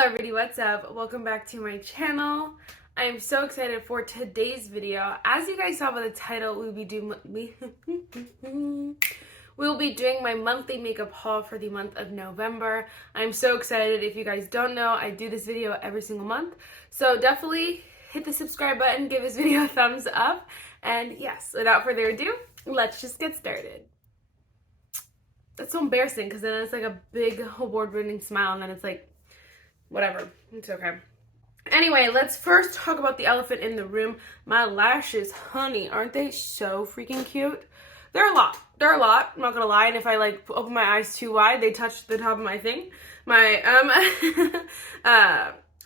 Hello everybody, what's up? Welcome back to my channel. I am so excited for today's video. As you guys saw by the title, we'll be doing my monthly makeup haul for the month of November. I'm so excited. If you guys don't know, I do this video every single month. So definitely hit the subscribe button, give this video a thumbs up. And yes, without further ado, let's just get started. That's so embarrassing because then it's like a big award-winning smile and then it's like, whatever, it's okay. Anyway, let's first talk about the elephant in the room. My lashes, honey, aren't they so freaking cute? They're a lot, I'm not gonna lie, and if I like open my eyes too wide, they touch the top of my thing, my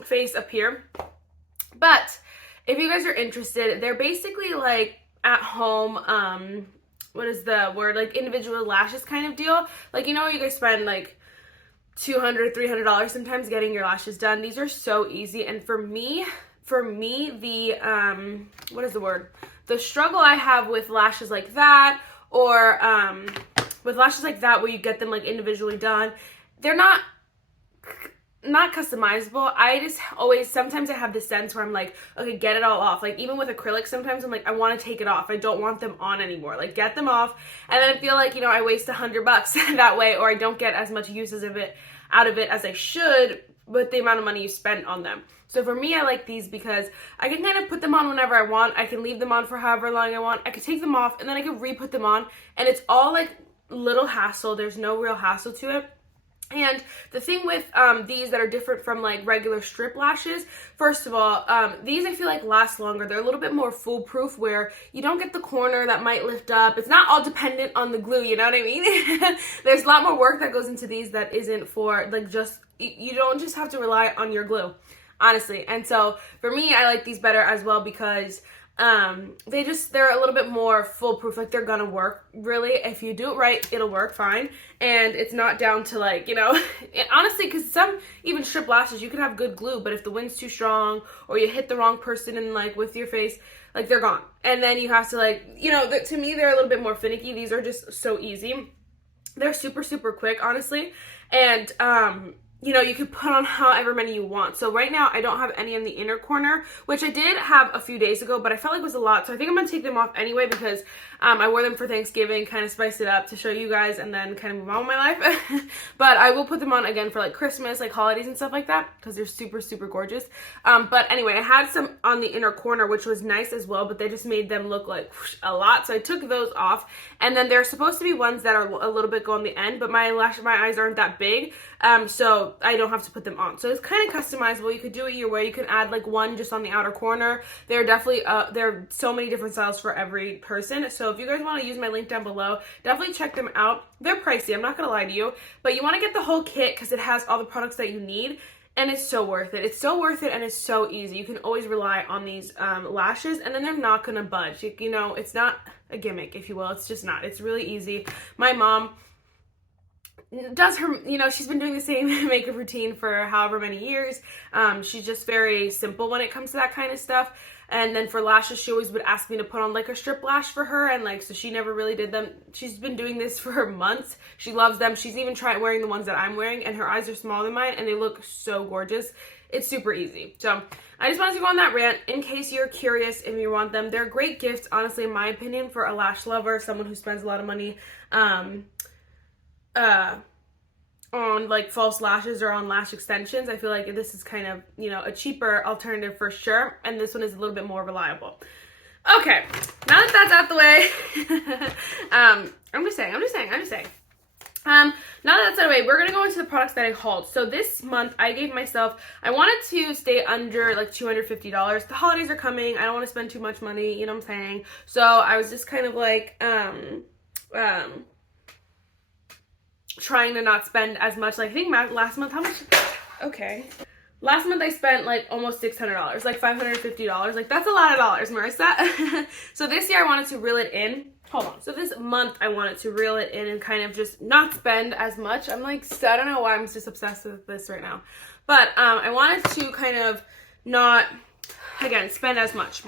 face up here. But if you guys are interested, they're basically like at home, what is the word, like individual lashes kind of deal. Like, you know, you guys spend like $200, $300 sometimes getting your lashes done. These are so easy. And for me, the, what is the word? The struggle I have with lashes like that, or with lashes like that where you get them like individually done, they're not customizable. I just always, sometimes I have this sense where I'm like, okay, get it all off. Like even with acrylics, sometimes I'm like, I want to take it off. I don't want them on anymore. Like get them off. And then I feel like, you know, I waste $100 that way, or I don't get as much use out of it as I should with the amount of money you spent on them. So for me, I like these because I can kind of put them on whenever I want. I can leave them on for however long I want. I can take them off and then I can re-put them on, and it's all like little hassle. There's no real hassle to it. And the thing with these that are different from like regular strip lashes, first of all, these I feel like last longer. They're a little bit more foolproof where you don't get the corner that might lift up. It's not all dependent on the glue, you know what I mean? There's a lot more work that goes into these that isn't for like just, you don't just have to rely on your glue, honestly. And so for me, I like these better as well because they're a little bit more foolproof. Like they're gonna work, really. If you do it right, it'll work fine. And it's not down to like, you know, honestly, because some even strip lashes, you can have good glue, but if the wind's too strong or you hit the wrong person and like with your face, like they're gone. And then you have to like, you know, to me, they're a little bit more finicky. These are just so easy. They're super, super quick, honestly. And, you know, you could put on however many you want. So right now, I don't have any in the inner corner, which I did have a few days ago, but I felt like it was a lot. So I think I'm going to take them off anyway because I wore them for Thanksgiving, kind of spice it up to show you guys and then kind of move on with my life. But I will put them on again for like Christmas, like holidays and stuff like that because they're super, super gorgeous. But anyway, I had some on the inner corner, which was nice as well, but they just made them look like whoosh, a lot. So I took those off. And then there's supposed to be ones that are a little bit go on the end, but my eyes aren't that big. So I don't have to put them on. So it's kind of customizable. You could do it your way. You can add like one just on the outer corner. There are definitely, there are so many different styles for every person. So if you guys want to use my link down below, definitely check them out. They're pricey, I'm not going to lie to you, but you want to get the whole kit because it has all the products that you need. And it's so worth it. It's so worth it and it's so easy. You can always rely on these lashes and then they're not going to budge. You know, it's not a gimmick, if you will. It's just not. It's really easy. My mom does her, you know, she's been doing the same makeup routine for however many years. She's just very simple when it comes to that kind of stuff. And then for lashes, she always would ask me to put on like a strip lash for her, and like, so she never really did them. She's been doing this for months. She loves them. She's even tried wearing the ones that I'm wearing, and her eyes are smaller than mine and they look so gorgeous. It's super easy. So I just wanted to go on that rant in case you're curious if you want them. They're great gifts, honestly, in my opinion, for a lash lover, someone who spends a lot of money on like false lashes or on lash extensions. I feel like this is kind of, you know, a cheaper alternative for sure, and this one is a little bit more reliable. Okay, now that that's out the way, I'm just saying. Now that that's out of the way, we're gonna go into the products that I hauled. So this month I gave myself, I wanted to stay under like $250. The holidays are coming. I don't want to spend too much money, you know what I'm saying? So I was just kind of like trying to not spend as much. Like I think last month, how much? Okay. Last month I spent like almost $600, like $550. Like that's a lot of dollars, Marissa. So this year I wanted to reel it in. Hold on. So this month I wanted to reel it in and kind of just not spend as much. I'm like, I don't know why I'm just obsessed with this right now. But I wanted to kind of not, again, spend as much.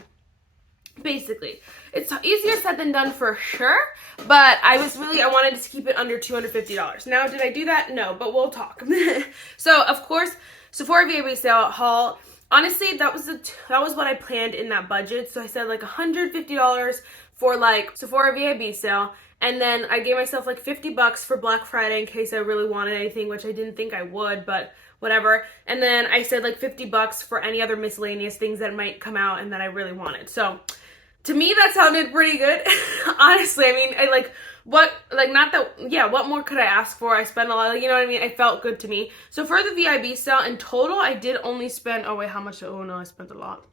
Basically, it's easier said than done for sure, but I wanted to keep it under $250. Now, did I do that? No, but we'll talk. So, of course, Sephora VIB sale haul. Honestly, that was what I planned in that budget. So I said like $150 for like Sephora VIB sale. And then I gave myself like $50 for Black Friday in case I really wanted anything, which I didn't think I would, but whatever. And then I said like $50 for any other miscellaneous things that might come out and that I really wanted. So to me, that sounded pretty good. Honestly, I mean, what more could I ask for? I spent a lot, like, you know what I mean? It felt good to me. So for the VIB sale, in total, I did only spend, oh wait, how much? Oh no, I spent a lot.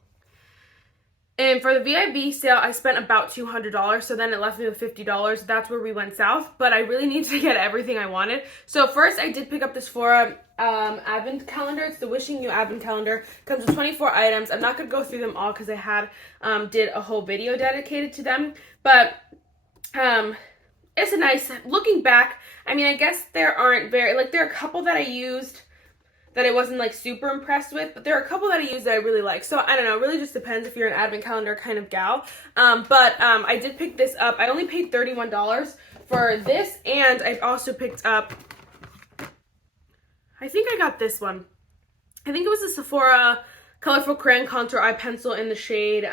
And for the VIB sale, I spent about $200, so then it left me with $50. That's where we went south, but I really needed to get everything I wanted. So first, I did pick up this Sephora advent calendar. It's the Wishing You advent calendar. Comes with 24 items. I'm not going to go through them all because I had did a whole video dedicated to them, but it's a nice, looking back, I mean, I guess there aren't there are a couple that I used that I wasn't like super impressed with, but there are a couple that I used that I really like. So I don't know, it really just depends if you're an advent calendar kind of gal. I did pick this up. I only paid $31 for this, and I also picked up, I think I got this one. I think it was the Sephora Colorful Crayon Contour Eye Pencil in the shade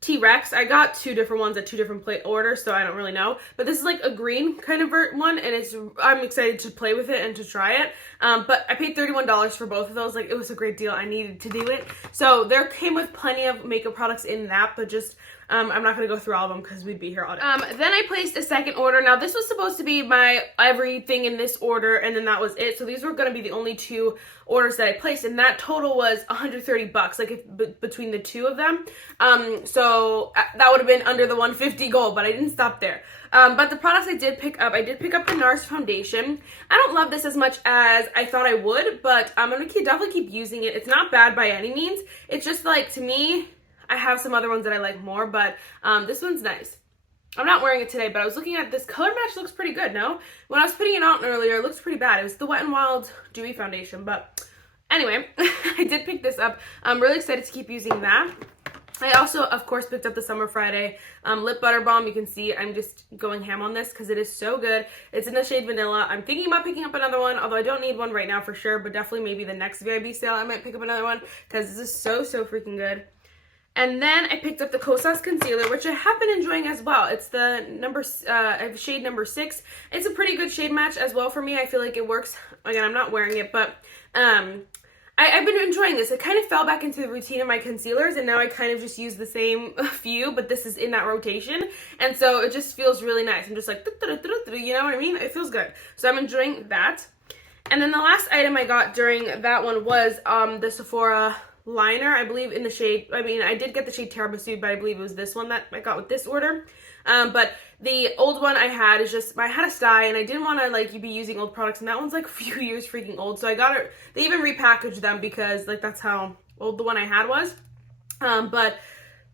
T-Rex. I got two different ones at two different orders, so I don't really know. But this is like a green kind of one, and I'm excited to play with it and to try it. But I paid $31 for both of those. Like, it was a great deal. I needed to do it. So there came with plenty of makeup products in that, but just I'm not going to go through all of them because we'd be here all day. Then I placed a second order. Now, this was supposed to be my everything in this order, and then that was it. So these were going to be the only two orders that I placed, and that total was $130, like between the two of them. So that would have been under the $150 goal, but I didn't stop there. But the products I did pick up the Nars foundation. I don't love this as much as I thought I would, but I'm going to definitely keep using it. It's not bad by any means. It's just like, to me, I have some other ones that I like more, but this one's nice. I'm not wearing it today, but I was looking at this color match. Looks pretty good, no? When I was putting it on earlier, it looks pretty bad. It was the Wet n Wild Dewy Foundation, but anyway, I did pick this up. I'm really excited to keep using that. I also, of course, picked up the Summer Friday Lip Butter Balm. You can see I'm just going ham on this because it is so good. It's in the shade Vanilla. I'm thinking about picking up another one, although I don't need one right now for sure, but definitely maybe the next VIB sale I might pick up another one because this is so freaking good. And then I picked up the Kosas concealer, which I have been enjoying as well. It's the shade number 6. It's a pretty good shade match as well for me. I feel like it works. Again, I'm not wearing it, but I've been enjoying this. It kind of fell back into the routine of my concealers, and now I kind of just use the same few, but this is in that rotation, and so it just feels really nice. I'm just like, you know what I mean? It feels good. So I'm enjoying that. And then the last item I got during that one was the Sephora liner, I believe, in the shade, I mean, I did get the shade Tiramisu, but I believe it was this one that I got with this order. But the old one I had is just, I had a sty, and I didn't want to, like, be using old products, and that one's, like, a few years freaking old, so I got it, they even repackaged them because, like, that's how old the one I had was.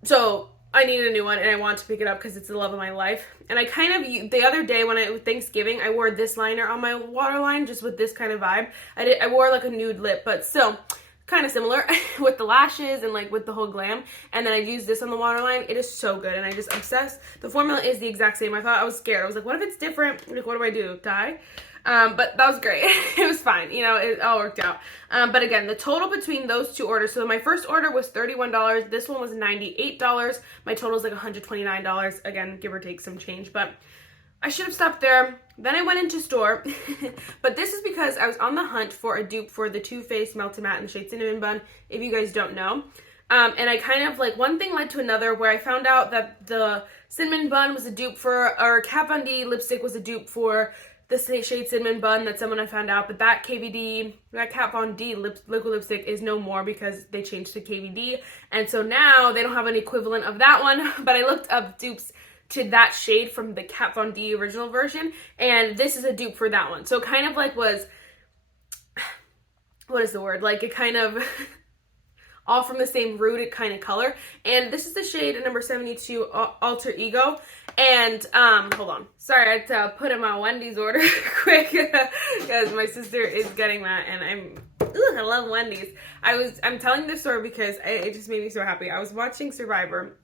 So I needed a new one, and I wanted to pick it up because it's the love of my life. And I kind of, the other day with Thanksgiving, I wore this liner on my waterline, just with this kind of vibe. I wore, like, a nude lip, but still kind of similar with the lashes and like with the whole glam. And then I used this on the waterline. It is so good, and I just obsessed. The formula is the exact same. I was scared. I was like, what if it's different? Like, what do I do? Die? But that was great. It was fine. You know, it all worked out. But again, the total between those two orders, so my first order was $31. This one was $98. My total is like $129. Again, give or take some change, but I should have stopped there. Then I went into store, but this is because I was on the hunt for a dupe for the Too Faced Melted Matte in the shade Cinnamon Bun, if you guys don't know. And I kind of, like, one thing led to another where I found out that the Cinnamon Bun was a dupe for, or Kat Von D lipstick was a dupe for the shade Cinnamon Bun that someone I found out, but that Kat Von D liquid lipstick is no more because they changed to KVD, and so now they don't have an equivalent of that one, but I looked up dupes to that shade from the Kat Von D original version, and this is a dupe for that one. So kind of like was, what is the word? Like, it kind of all from the same rooted kind of color. And this is the shade number 72, Alter Ego. And hold on, sorry, I had to put in my Wendy's order quick because my sister is getting that, and I love Wendy's. I'm telling this story because it just made me so happy. I was watching Survivor,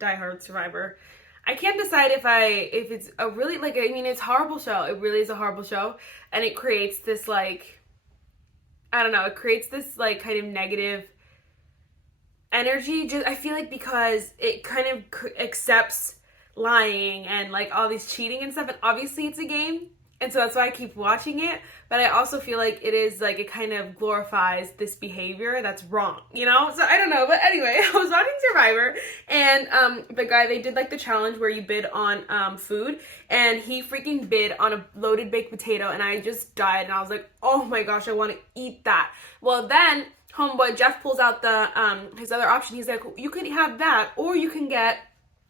Die Hard Survivor. I can't decide if it's a really, like, I mean, it's a horrible show. It really is a horrible show. And it creates this, like, I don't know, it creates this like kind of negative energy. Just I feel like because it kind of accepts lying and like all these cheating and stuff, and obviously it's a game, and so that's why I keep watching it. But I also feel like it is like it kind of glorifies this behavior that's wrong, you know? So I don't know. But anyway, I was watching Survivor, and the guy, they did like the challenge where you bid on food, and he freaking bid on a loaded baked potato, and I just died, and I was like, oh my gosh, I want to eat that. Well, then homeboy Jeff pulls out the his other option. He's like, you can have that, or you can get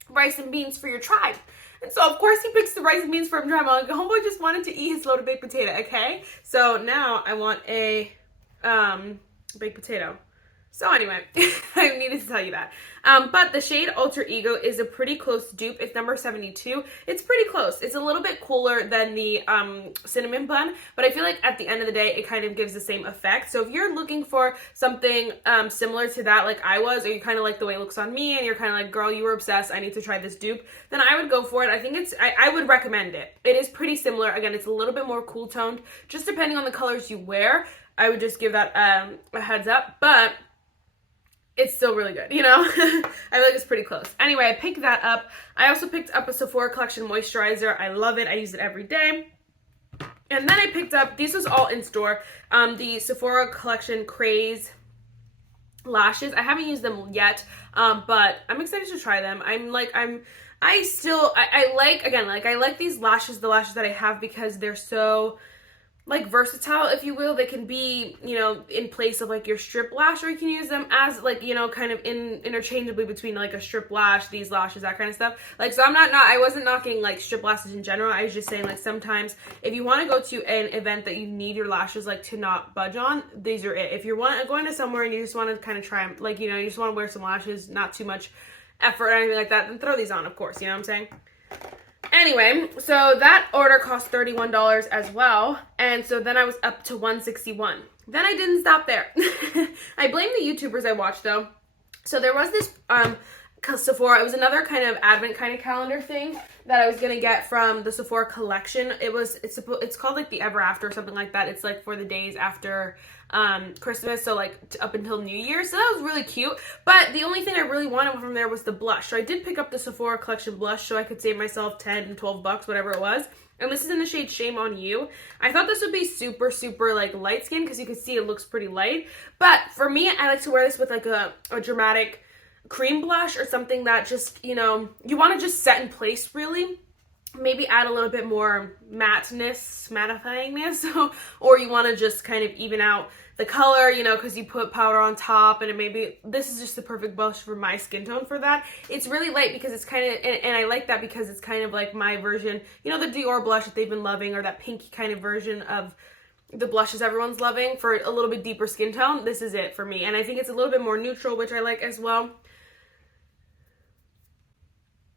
rice and beans for your tribe. And so, of course, he picks the rice and beans for him. I'm like, homeboy just wanted to eat his loaded baked potato, okay? So now I want a baked potato. So anyway, I needed to tell you that. But the shade Alter Ego is a pretty close dupe. It's number 72. It's pretty close. It's a little bit cooler than the cinnamon bun, but I feel like at the end of the day, it kind of gives the same effect. So if you're looking for something similar to that like I was, or you kind of like the way it looks on me, and you're kind of like, girl, you were obsessed, I need to try this dupe, then I would go for it. I think I would recommend it. It is pretty similar. Again, it's a little bit more cool toned, just depending on the colors you wear. I would just give that a heads up, but it's still really good, you know? I feel like it's pretty close. Anyway, I picked that up. I also picked up a Sephora Collection moisturizer. I love it. I use it every day. And then I picked up, these was all in store, the Sephora Collection Craze lashes. I haven't used them yet, but I'm excited to try them. I like these lashes, the lashes that I have, because they're so like versatile, if you will. They can be, you know, in place of like your strip lash, or you can use them as like, you know, kind of interchangeably between like a strip lash, these lashes, that kind of stuff. Like, so I wasn't knocking like strip lashes in general. I was just saying like sometimes if you want to go to an event that you need your lashes like to not budge on, these are it. If you're going to somewhere and you just want to kind of try them, like, you know, you just want to wear some lashes, not too much effort or anything like that, then throw these on, of course, you know what I'm saying? Anyway, so that order cost $31 as well, and so then I was up to $161. Then I didn't stop there. I blame the YouTubers I watched, though. So there was this Sephora. It was another kind of advent kind of calendar thing that I was gonna get from the Sephora collection. It's called like the Ever After or something like that. It's like for the days after Christmas, so like up until New Year. So that was really cute. But the only thing I really wanted from there was the blush. So I did pick up the Sephora collection blush so I could save myself 10 and 12 bucks, whatever it was. And this is in the shade Shame on You. I thought this would be super, super like light skin, because you can see it looks pretty light. But for me, I like to wear this with like a dramatic cream blush, or something that just, you know, you want to just set in place really. Maybe add a little bit more mattifyingness, or you want to just kind of even out the color, you know, because you put powder on top, and this is just the perfect blush for my skin tone for that. It's really light because it's kind of, and I like that because it's kind of like my version, you know, the Dior blush that they've been loving, or that pinky kind of version of the blushes everyone's loving for a little bit deeper skin tone. This is it for me, and I think it's a little bit more neutral, which I like as well.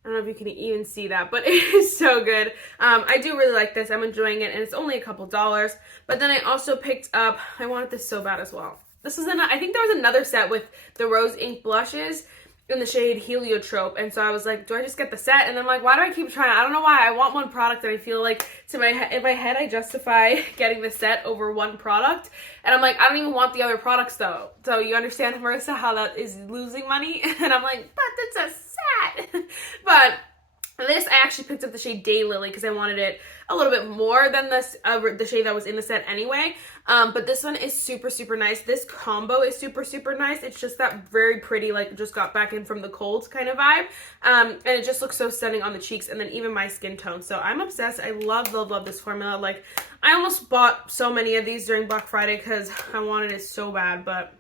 I don't know if you can even see that, but it is so good. I do really like this. I'm enjoying it, and it's only a couple dollars. But then I also picked up, I wanted this so bad as well. This is I think there was another set with the rose ink blushes in the shade Heliotrope, and so I was like, do I just get the set? And I'm like, why do I keep trying? I don't know why. I want one product, and I feel like in my head I justify getting the set over one product, and I'm like, I don't even want the other products though. So you understand, Marissa, how that is losing money? And I'm like, but it's a set. But this, I actually picked up the shade Daylily because I wanted it a little bit more than this the shade that was in the set anyway. But this one is super, super nice. This combo is super, super nice. It's just that very pretty, like just got back in from the cold kind of vibe. And it just looks so stunning on the cheeks, and then even my skin tone. So I'm obsessed. I love, love, love this formula. Like, I almost bought so many of these during Black Friday because I wanted it so bad, but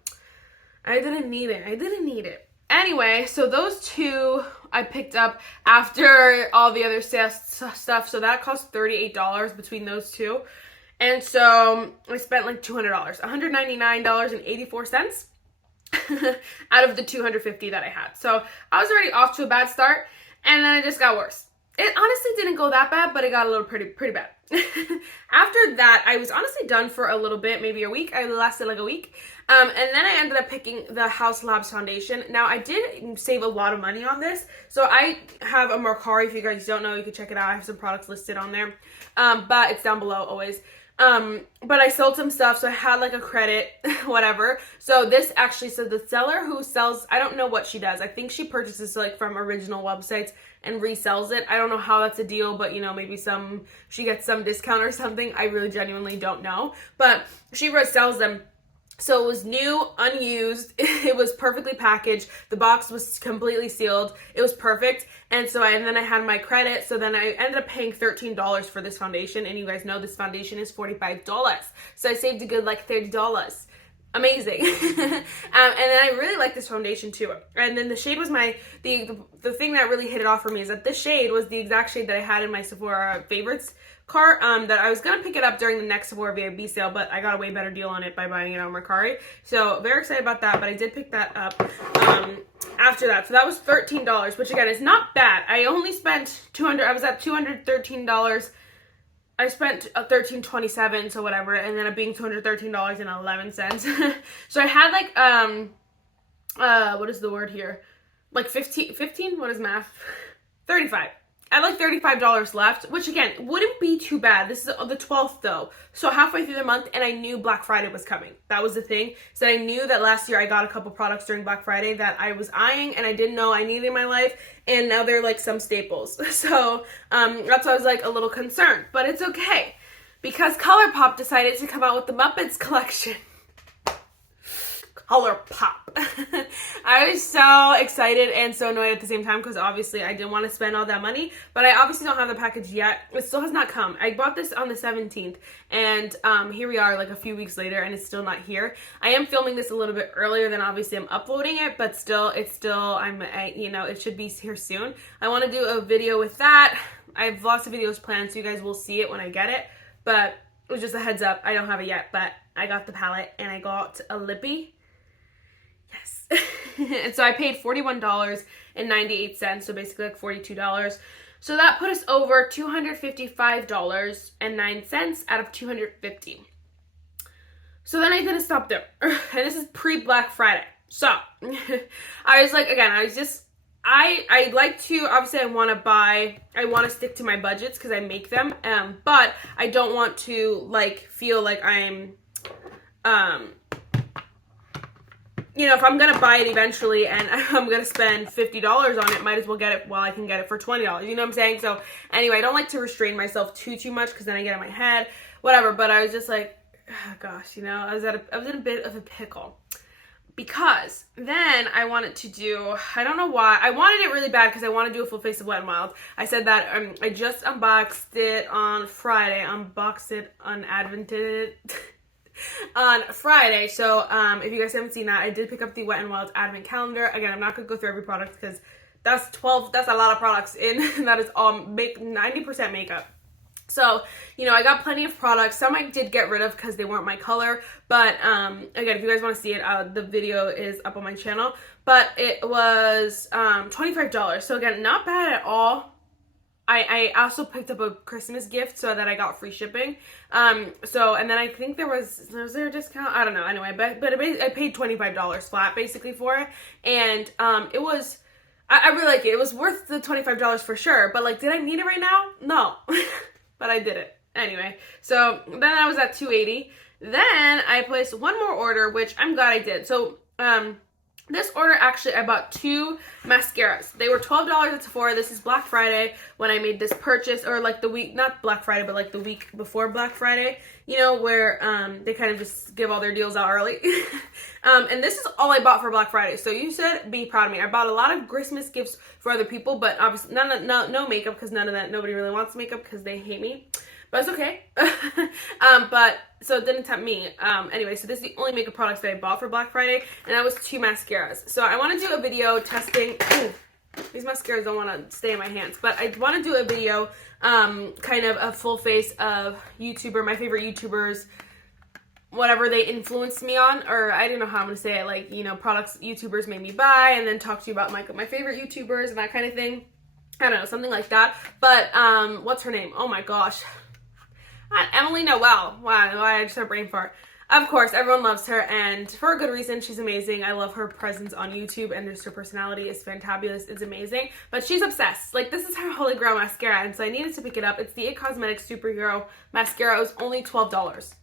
I didn't need it. I didn't need it. Anyway, so those two I picked up after all the other stuff. So that cost $38 between those two. And so I spent like $200, $199.84 out of the $250 that I had. So I was already off to a bad start, and then it just got worse. It honestly didn't go that bad, but it got a little pretty bad. After that, I was honestly done for a little bit, maybe a week. I lasted like a week. And then I ended up picking the Haus foundation. Now, I did save a lot of money on this. So I have a Mercari. If you guys don't know, you can check it out. I have some products listed on there. But it's down below always. But I sold some stuff, so I had like a credit, whatever. So this actually, so the seller who sells, I don't know what she does. I think she purchases like from original websites and resells it. I don't know how that's a deal, but you know, maybe she gets some discount or something. I really genuinely don't know. But she resells them. So it was new, unused, it was perfectly packaged, the box was completely sealed, it was perfect, and then I had my credit, so then I ended up paying $13 for this foundation, and you guys know this foundation is $45, so I saved a good like $30. Amazing. And then I really like this foundation too. And then the shade was the thing that really hit it off for me is that this shade was the exact shade that I had in my Sephora favorites cart, that I was gonna pick it up during the next Sephora VIB sale, but I got a way better deal on it by buying it on Mercari. So very excited about that, but I did pick that up after that. So that was $13, which again is not bad. I only spent I was at $213. I spent $13.27, so whatever, and then it being $213.11. So I had like what is the word here? Like 15, what is math? 35. I had like $35 left, which again, wouldn't be too bad. This is the 12th though. So halfway through the month, and I knew Black Friday was coming. That was the thing. So I knew that last year I got a couple products during Black Friday that I was eyeing and I didn't know I needed in my life. And now they're like some staples. So that's why I was like a little concerned, but it's okay. Because ColourPop decided to come out with the Muppets collection. ColourPop. I was so excited and so annoyed at the same time because obviously I didn't want to spend all that money, but I obviously don't have the package yet. It still has not come. I bought this on the 17th and here we are like a few weeks later and it's still not here. I am filming this a little bit earlier than obviously I'm uploading it, but still, you know, it should be here soon. I want to do a video with that. I have lots of videos planned, so you guys will see it when I get it, but it was just a heads up. I don't have it yet, but I got the palette and I got a lippy. Yes. And so I paid $41.98, so basically like $42. So that put us over $255.09 out of $250. So then I didn't stop there. And this is pre-Black Friday. So I was like, again, I like to, obviously I want to stick to my budgets because I make them, but I don't want to like feel like I'm, you know, if I'm going to buy it eventually and I'm going to spend $50 on it, might as well get it while I can get it for $20. You know what I'm saying? So anyway, I don't like to restrain myself too much because then I get in my head, whatever. But I was just like, oh gosh, you know, I was in a bit of a pickle because then I wanted to do, I don't know why, I wanted it really bad because I want to do a full face of Wet n Wild. I said that I just unboxed it on Friday, on Friday. So if you guys haven't seen that, I did pick up the Wet n Wild advent calendar. Again, I'm not gonna go through every product because that's a lot of products in that is all 90% makeup. So, you know, I got plenty of products. Some I did get rid of because they weren't my color. But again, if you guys want to see it, the video is up on my channel. But it was $25. So again, not bad at all. I also picked up a Christmas gift so that I got free shipping. And then I think was there a discount? I don't know. Anyway, but I paid $25 flat basically for it. And it was, I really like it. It was worth the $25 for sure. But like, did I need it right now? No. But I did it. Anyway, so then I was at $280. Then I placed one more order, which I'm glad I did. So, this order, actually, I bought 2 mascaras. They were $12 at Sephora. This is Black Friday when I made this purchase, or like the week, not Black Friday, but like the week before Black Friday, you know, where they kind of just give all their deals out early. And this is all I bought for Black Friday. So you should be proud of me. I bought a lot of Christmas gifts for other people, but obviously no makeup because nobody really wants makeup because they hate me. But it's okay. But so it didn't tempt me. Anyway, so this is the only makeup products that I bought for Black Friday, and that was 2 mascaras. So I want to do a video testing. Ooh, these mascaras don't want to stay in my hands, but I want to do a video, kind of a full face of my favorite YouTubers, whatever they influenced me on, or I don't know how I'm gonna say it, like, you know, products YouTubers made me buy, and then talk to you about my favorite YouTubers and that kind of thing. I don't know, something like that. But what's her name? Oh my gosh. Emily Noel. Wow, I just had a brain fart. Of course, everyone loves her, and for a good reason. She's amazing. I love her presence on YouTube, and just her personality is fantabulous. It's amazing. But she's obsessed. Like, this is her holy grail mascara, and so I needed to pick it up. It's the It Cosmetics Superhero Mascara. It was only $12.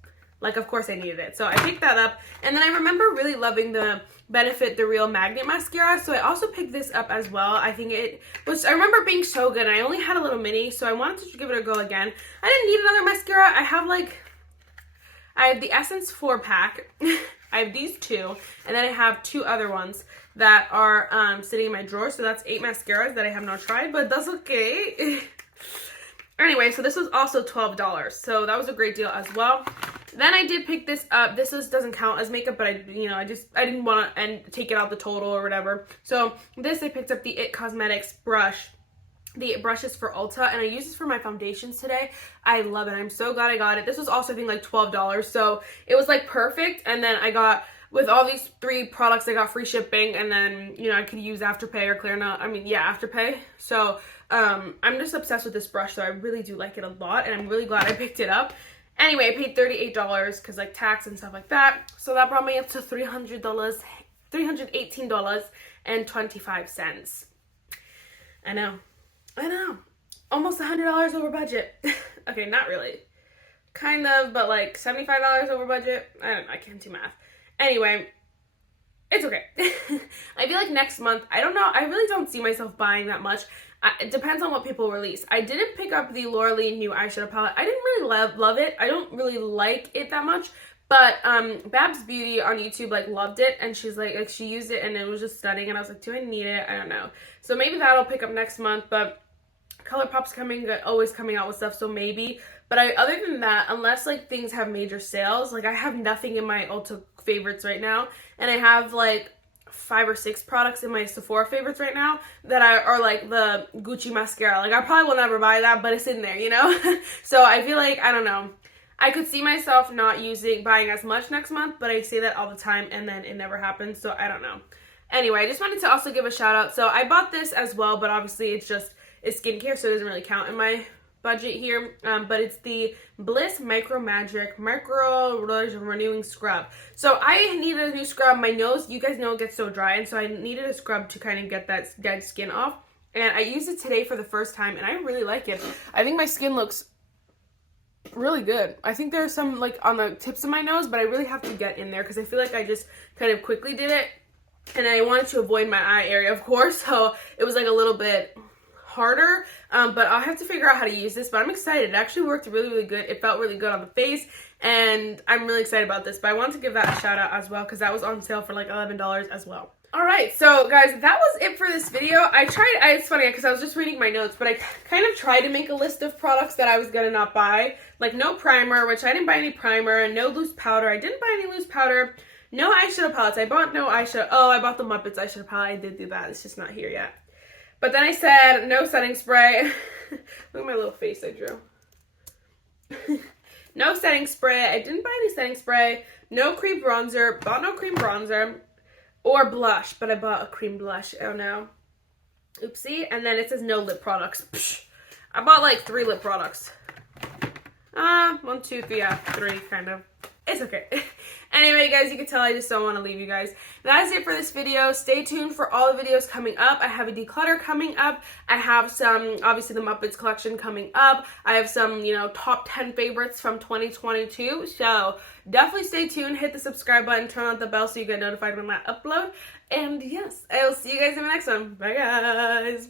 Like, of course I needed it. So I picked that up. And then I remember really loving the Benefit The Real Magnet Mascara. So I also picked this up as well. I think it was, I remember being so good. And I only had a little mini, so I wanted to give it a go again. I didn't need another mascara. I have the Essence 4-pack. I have these two. And then I have two other ones that are sitting in my drawer. So that's 8 mascaras that I have not tried, but that's okay. Anyway, so this was also $12. So that was a great deal as well. Then I did pick this up. This doesn't count as makeup, but I didn't want to take it out the total or whatever. So this, I picked up the It Cosmetics brush. The brush is for Ulta, and I use this for my foundations today. I love it. I'm so glad I got it. This was also, I think, like $12. So it was like perfect. And then I got, with all these 3 products, I got free shipping, and then, you know, I could use Afterpay or Klarna. I mean, yeah, Afterpay. So I'm just obsessed with this brush, so I really do like it a lot, and I'm really glad I picked it up. Anyway, I paid $38 because, like, tax and stuff like that. So that brought me up to $318.25. I know. Almost $100 over budget. Okay, not really. Kind of, but like $75 over budget. I don't know, I can't do math. Anyway, it's okay. I feel like next month, I don't know, I really don't see myself buying that much. It depends on what people release. I didn't pick up the Laura Lee new eyeshadow palette. I didn't really love it. I don't really like it that much. But Babs Beauty on YouTube like loved it, and she's like she used it and it was just stunning, and I was like, do I need it? I don't know. So maybe that'll pick up next month, but ColourPop's always coming out with stuff, so maybe. But other than that, unless like things have major sales, like I have nothing in my Ulta favorites right now, and I have like 5 or 6 products in my Sephora favorites right now that are like the Gucci mascara. Like I probably will never buy that, but it's in there, you know? So I feel like, I don't know. I could see myself not buying as much next month, but I say that all the time and then it never happens, so I don't know. Anyway, I just wanted to also give a shout out. So I bought this as well, but obviously it's skincare, so it doesn't really count in my budget here. But it's the Bliss Micro Magic Micro Renewing Scrub. So I needed a new scrub. My nose, you guys know, it gets so dry, and so I needed a scrub to kind of get that dead skin off. And I used it today for the first time, and I really like it. I think my skin looks really good. I think there's some like on the tips of my nose, but I really have to get in there because I feel like I just kind of quickly did it, and I wanted to avoid my eye area, of course, so it was like a little bit harder, but I'll have to figure out how to use this. But I'm excited. It actually worked really good. It felt really good on the face, and I'm really excited about this. But I wanted to give that a shout out as well because that was on sale for like $11 as well. Alright, so guys, that was it for this video. It's funny because I was just reading my notes, but I kind of tried to make a list of products that I was gonna not buy. Like no primer, which I didn't buy any primer, and no loose powder. I didn't buy any loose powder. No eyeshadow palettes. I bought no eyeshadow. Oh, I bought the Muppets eyeshadow palette. I did do that. It's just not here yet. But then I said no setting spray. Look at my little face I drew. No setting spray. I didn't buy any setting spray. No cream bronzer. Bought no cream bronzer. Or blush, but I bought a cream blush. Oh no. Oopsie. And then it says no lip products. Psh. I bought like 3 lip products. 1, 2, 3, yeah, 3 kind of. It's okay. Anyway, guys, you can tell I just don't want to leave you guys. That is it for this video. Stay tuned for all the videos coming up. I have a declutter coming up. I have some, obviously, the Muppets collection coming up. I have some, you know, top 10 favorites from 2022. So definitely stay tuned. Hit the subscribe button. Turn on the bell so you get notified when I upload. And yes, I will see you guys in the next one. Bye, guys.